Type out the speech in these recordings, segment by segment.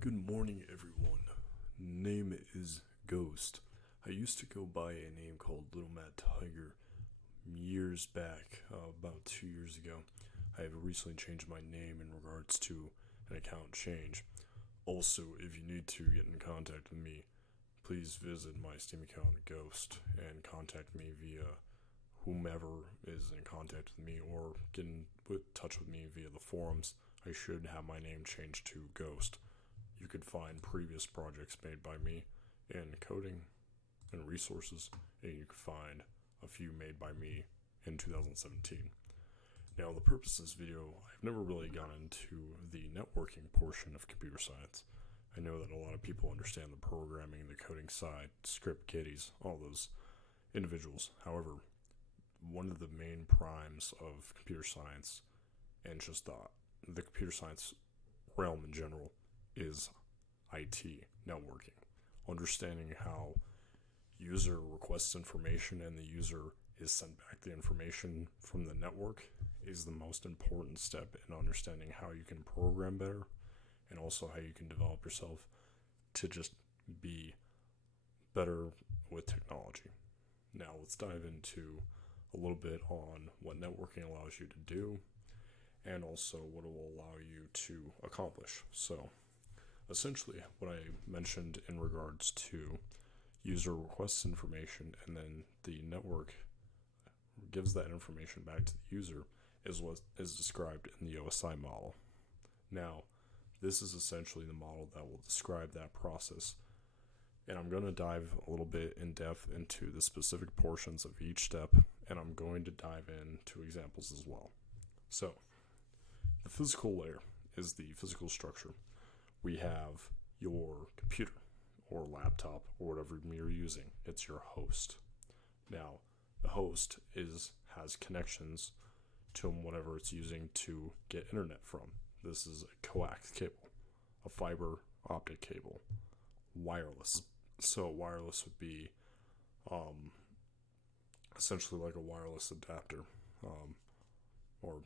Good morning, everyone. Name is Ghost. I used to go by a name called Little Mad Tiger years back, about 2 years ago. I have recently changed my name in regards to an account change. Also, if you need to get in contact with me, please visit my Steam account Ghost and contact me via whomever is in contact with me or get in touch with me via the forums. I should have my name changed to Ghost. You could find previous projects made by me in coding and resources, and you could find a few made by me in 2017. Now, the purpose of this video, I've never really gone into the networking portion of computer science. I know that a lot of people understand the programming, the coding side, script kiddies, all those individuals. However, one of the main primes of computer science and just the computer science realm in general is IT, networking. Understanding how user requests information and the user is sent back the information from the network is the most important step in understanding how you can program better and also how you can develop yourself to just be better with technology. Now let's dive into a little bit on what networking allows you to do and also what it will allow you to accomplish. So essentially what I mentioned in regards to user requests information and then the network gives that information back to the user is what is described in the OSI model. Now, this is essentially the model that will describe that process, and I'm going to dive a little bit in depth into the specific portions of each step, and I'm going to dive into examples as well. So, the physical layer is the physical structure. We have your computer or laptop or whatever you're using. It's your host. Now, the host has connections to whatever it's using to get internet from. This is a coax cable, a fiber optic cable, wireless. So wireless would be essentially like a wireless adapter, or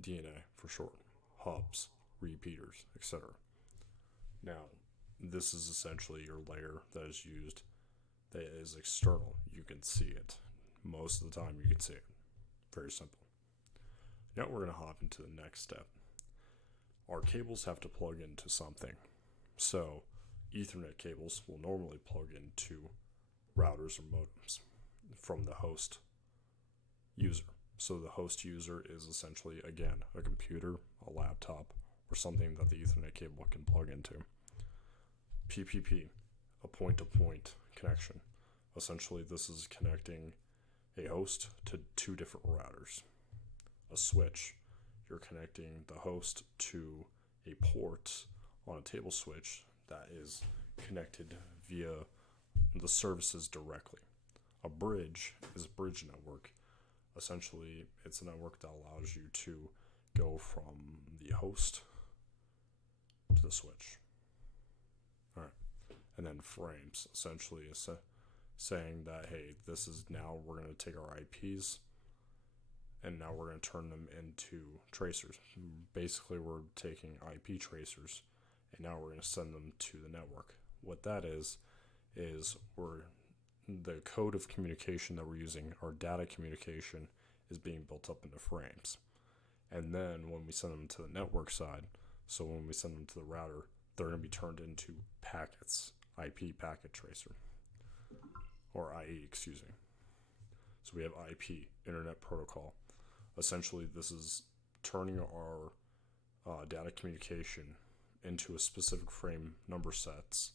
DNA for short, hubs, repeaters, etc. Now, this is essentially your layer that is used that is external. You can see it. Most of the time you can see it. Very simple. Now we're going to hop into the next step. Our cables have to plug into something. So, Ethernet cables will normally plug into routers or modems from the host user. So the host user is essentially, again, a computer, a laptop, or something that the Ethernet cable can plug into. PPP, a point-to-point connection. Essentially, this is connecting a host to two different routers. A switch, you're connecting the host to a port on a table switch that is connected via the services directly. A bridge is a bridge network. Essentially, it's a network that allows you to go from the host to the switch. All right. And then frames, essentially, is saying that, hey, this is now we're going to take our IPs and now we're going to turn them into tracers. Basically, we're taking IP tracers and now we're going to send them to the network. What that is the code of communication that we're using, our data communication, is being built up into frames. And then when we send them to the network side, so when we send them to the router, they're going to be turned into packets, IP packet tracer, or IE, excuse me. So we have IP, Internet Protocol. Essentially, this is turning our data communication into a specific frame number sets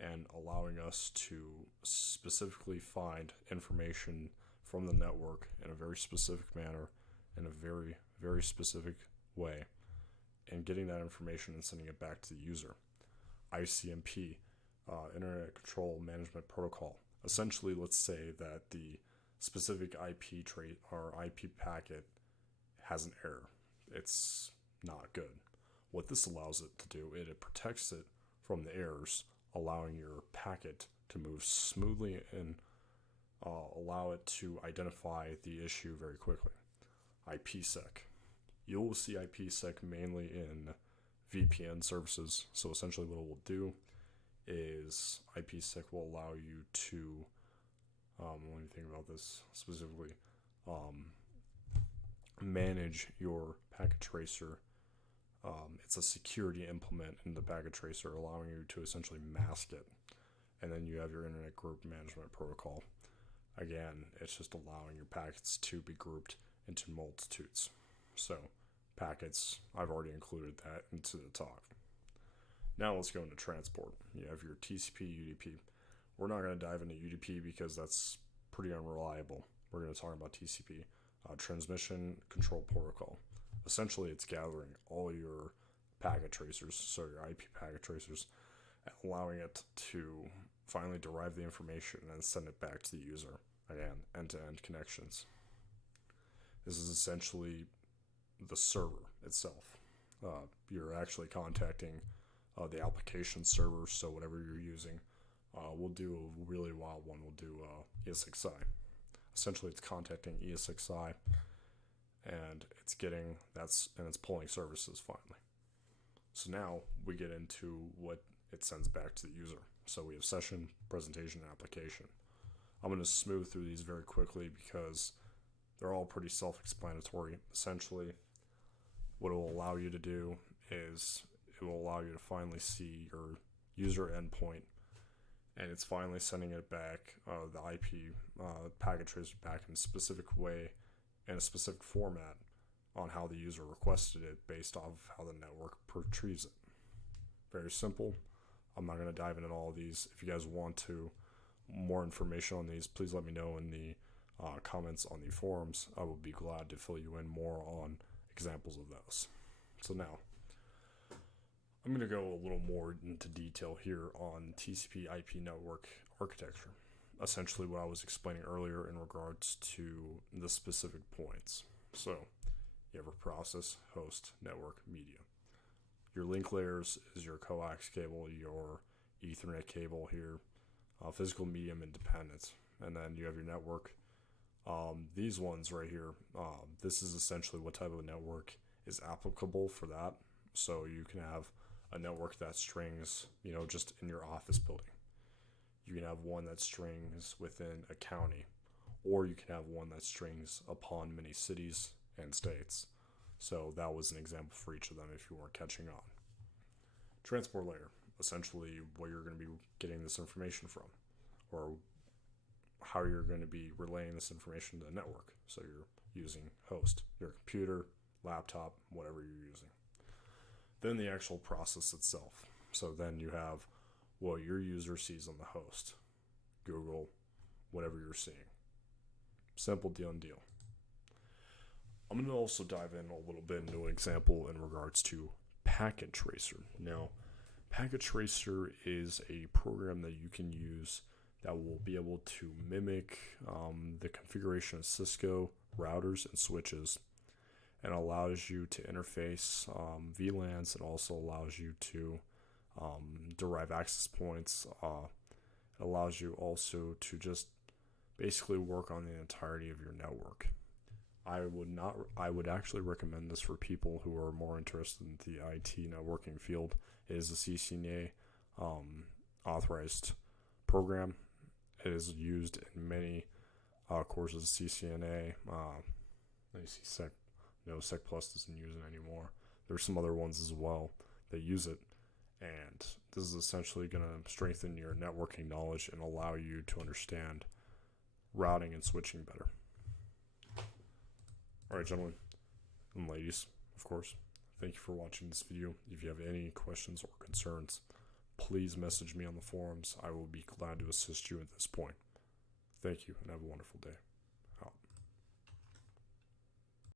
and allowing us to specifically find information from the network in a very specific manner, in a very, very specific way, and getting that information and sending it back to the user. ICMP, Internet Control Management Protocol. Essentially, let's say that the specific IP trait or IP packet has an error. It's not good. What this allows it to do, it protects it from the errors, allowing your packet to move smoothly and allow it to identify the issue very quickly. IPsec. You'll see IPsec mainly in VPN services. So essentially what it will do is IPsec will allow you to, let me think about this specifically, manage your packet tracer. It's a security implement in the packet tracer, allowing you to essentially mask it. And then you have your internet group management protocol. Again, it's just allowing your packets to be grouped into multitudes. So packets, I've already included that into the talk. Now let's go into transport. You have your TCP, UDP. We're not going to dive into UDP because that's pretty unreliable. We're going to talk about TCP, transmission control protocol. Essentially, it's gathering all your packet tracers, so your IP packet tracers, and allowing it to finally derive the information and send it back to the user. Again, end-to-end connections. This is essentially the server itself. You're actually contacting the application server, so whatever you're using. We'll do a really wild one. We'll do ESXi. Essentially, it's contacting ESXi, and it's getting and it's pulling services finally. So now we get into what it sends back to the user. So we have session, presentation, and application. I'm going to smooth through these very quickly because they're all pretty self-explanatory. Essentially, what it will allow you to do is it will allow you to finally see your user endpoint, and it's finally sending it back, the IP packet tracer back in a specific way, in a specific format, on how the user requested it based off how the network retrieves it. Very simple. I'm not going to dive into all of these. If you guys want more information on these, please let me know in the comments on the forums. I will be glad to fill you in more on examples of those. So now, I'm going to go a little more into detail here on TCP IP network architecture. Essentially what I was explaining earlier in regards to the specific points. So you have a process, host, network, media. Your link layers is your coax cable, your Ethernet cable here, physical medium independence, and then you have your network. These ones right here, this is essentially what type of network is applicable for that. So you can have a network that strings, just in your office building. You can have one that strings within a county, or you can have one that strings upon many cities and states. So that was an example for each of them if you weren't catching on. Transport layer, essentially where you're going to be getting this information from, or how you're going to be relaying this information to the network. So you're using host, your computer, laptop, whatever you're using. Then the actual process itself. So then you have what your user sees on the host, Google, whatever you're seeing. Simple deal. I'm going to also dive in a little bit into an example in regards to Packet Tracer. Now, Packet Tracer is a program that you can use that will be able to mimic the configuration of Cisco routers and switches, and allows you to interface VLANs. It also allows you to derive access points. It allows you also to just basically work on the entirety of your network. I would actually recommend this for people who are more interested in the IT networking field. It is a CCNA authorized program. It is used in many courses. CCNA, let me see, Sec Plus doesn't use it anymore. There's some other ones as well that use it, and this is essentially going to strengthen your networking knowledge and allow you to understand routing and switching better. Alright, gentlemen and ladies, of course, thank you for watching this video. If you have any questions or concerns, please message me on the forums. I will be glad to assist you at this point. Thank you, and have a wonderful day.